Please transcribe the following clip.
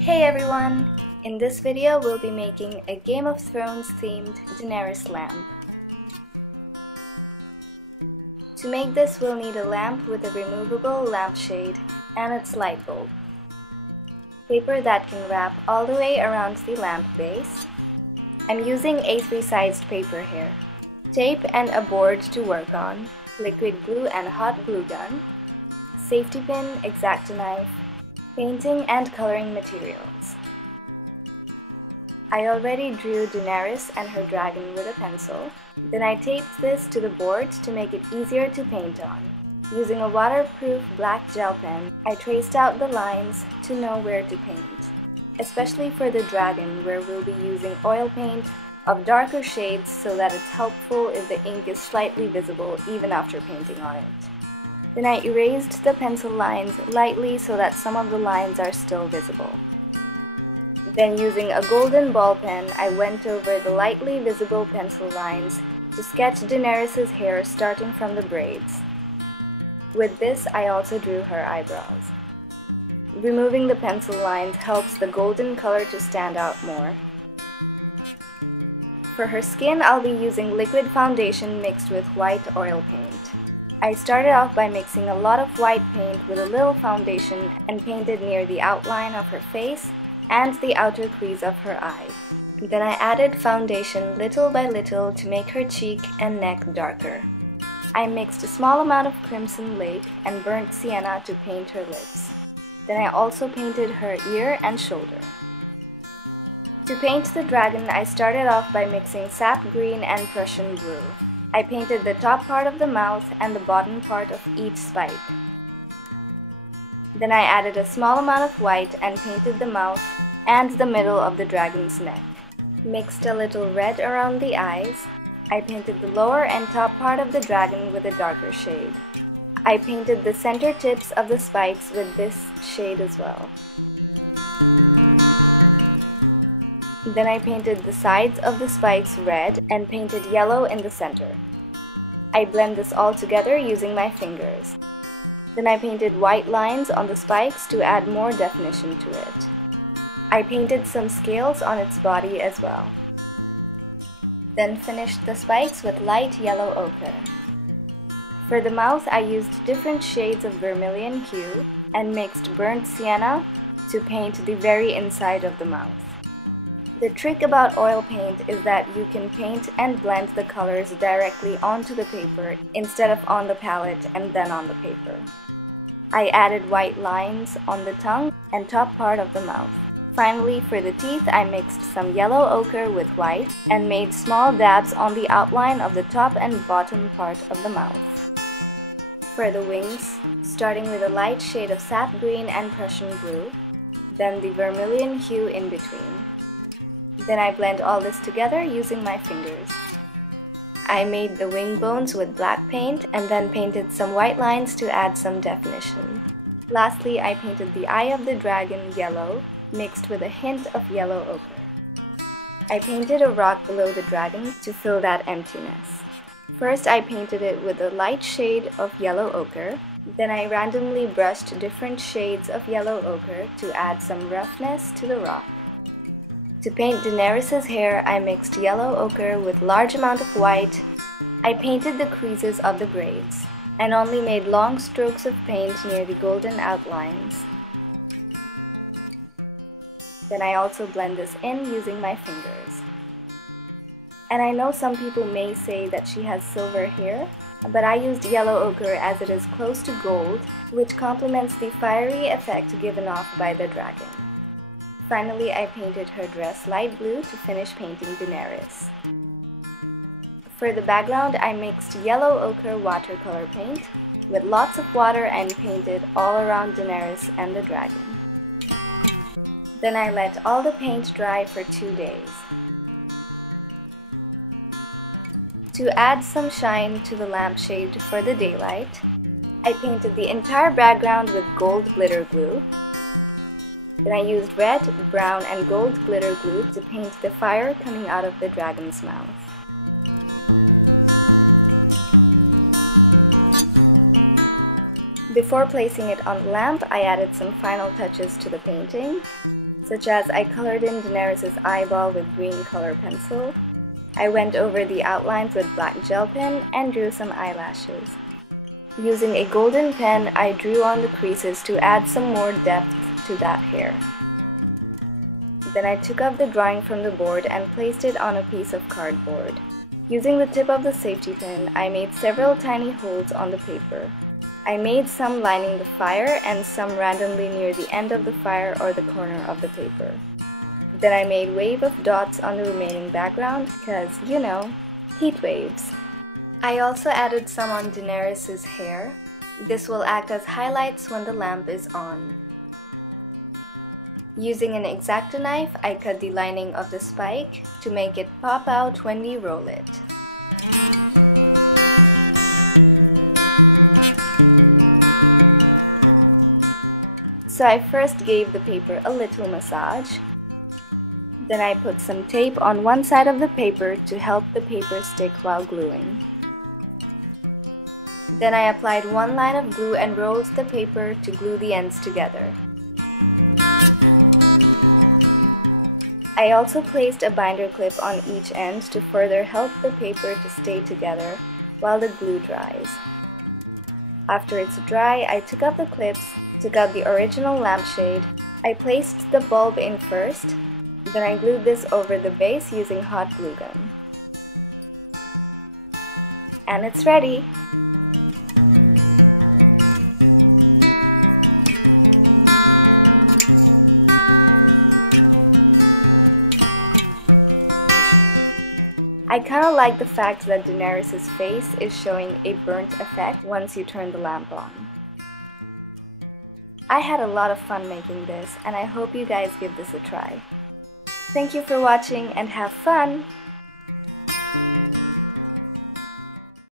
Hey everyone! In this video we'll be making a Game of Thrones themed Daenerys lamp. To make this we'll need a lamp with a removable lampshade and its light bulb, paper that can wrap all the way around the lamp base. I'm using A3 sized paper here, tape and a board to work on, liquid glue and hot glue gun, safety pin, X-acto knife, painting and coloring materials. I already drew Daenerys and her dragon with a pencil. Then I taped this to the board to make it easier to paint on. Using a waterproof black gel pen, I traced out the lines to know where to paint, especially for the dragon where we'll be using oil paint of darker shades so that it's helpful if the ink is slightly visible even after painting on it. Then I erased the pencil lines lightly so that some of the lines are still visible. Then using a golden ball pen, I went over the lightly visible pencil lines to sketch Daenerys' hair starting from the braids. With this, I also drew her eyebrows. Removing the pencil lines helps the golden color to stand out more. For her skin, I'll be using liquid foundation mixed with white oil paint. I started off by mixing a lot of white paint with a little foundation and painted near the outline of her face and the outer crease of her eye. Then I added foundation little by little to make her cheek and neck darker. I mixed a small amount of crimson lake and burnt sienna to paint her lips. Then I also painted her ear and shoulder. To paint the dragon, I started off by mixing Sap Green and Prussian Blue. I painted the top part of the mouth and the bottom part of each spike. Then I added a small amount of white and painted the mouth and the middle of the dragon's neck. Mixed a little red around the eyes. I painted the lower and top part of the dragon with a darker shade. I painted the center tips of the spikes with this shade as well. Then I painted the sides of the spikes red and painted yellow in the center. I blend this all together using my fingers. Then I painted white lines on the spikes to add more definition to it. I painted some scales on its body as well. Then finished the spikes with light yellow ochre. For the mouth, I used different shades of Vermilion Hue and mixed burnt sienna to paint the very inside of the mouth. The trick about oil paint is that you can paint and blend the colors directly onto the paper instead of on the palette and then on the paper. I added white lines on the tongue and top part of the mouth. Finally, for the teeth, I mixed some yellow ochre with white and made small dabs on the outline of the top and bottom part of the mouth. For the wings, starting with a light shade of Sap Green and Prussian Blue, then the Vermilion Hue in between. Then I blend all this together using my fingers. I made the wing bones with black paint and then painted some white lines to add some definition. Lastly, I painted the eye of the dragon yellow, mixed with a hint of yellow ochre. I painted a rock below the dragon to fill that emptiness. First, I painted it with a light shade of yellow ochre. Then I randomly brushed different shades of yellow ochre to add some roughness to the rock. To paint Daenerys' hair, I mixed yellow ochre with large amount of white. I painted the creases of the braids and only made long strokes of paint near the golden outlines. Then I also blend this in using my fingers. And I know some people may say that she has silver hair, but I used yellow ochre as it is close to gold, which complements the fiery effect given off by the dragon. Finally, I painted her dress light blue to finish painting Daenerys. For the background, I mixed yellow ochre watercolor paint with lots of water and painted all around Daenerys and the dragon. Then I let all the paint dry for 2 days. To add some shine to the lampshade for the daylight, I painted the entire background with gold glitter glue. Then I used red, brown, and gold glitter glue to paint the fire coming out of the dragon's mouth. Before placing it on the lamp, I added some final touches to the painting. such as I colored in Daenerys' eyeball with green color pencil. I went over the outlines with black gel pen and drew some eyelashes. Using a golden pen, I drew on the creases to add some more depth to that hair. Then I took up the drawing from the board and placed it on a piece of cardboard. Using the tip of the safety pin, I made several tiny holes on the paper. I made some lining the fire and some randomly near the end of the fire or the corner of the paper. Then I made wave of dots on the remaining background because, you know, heat waves. I also added some on Daenerys' hair. This will act as highlights when the lamp is on. Using an X-acto knife, I cut the lining of the spike to make it pop out when we roll it. So I first gave the paper a little massage. Then I put some tape on one side of the paper to help the paper stick while gluing. Then I applied one line of glue and rolled the paper to glue the ends together. I also placed a binder clip on each end to further help the paper to stay together while the glue dries. After it's dry, I took up the clips, took out the original lampshade. I placed the bulb in first, then I glued this over the base using hot glue gun. And it's ready! I kinda like the fact that Daenerys' face is showing a burnt effect once you turn the lamp on. I had a lot of fun making this, and I hope you guys give this a try. Thank you for watching and have fun!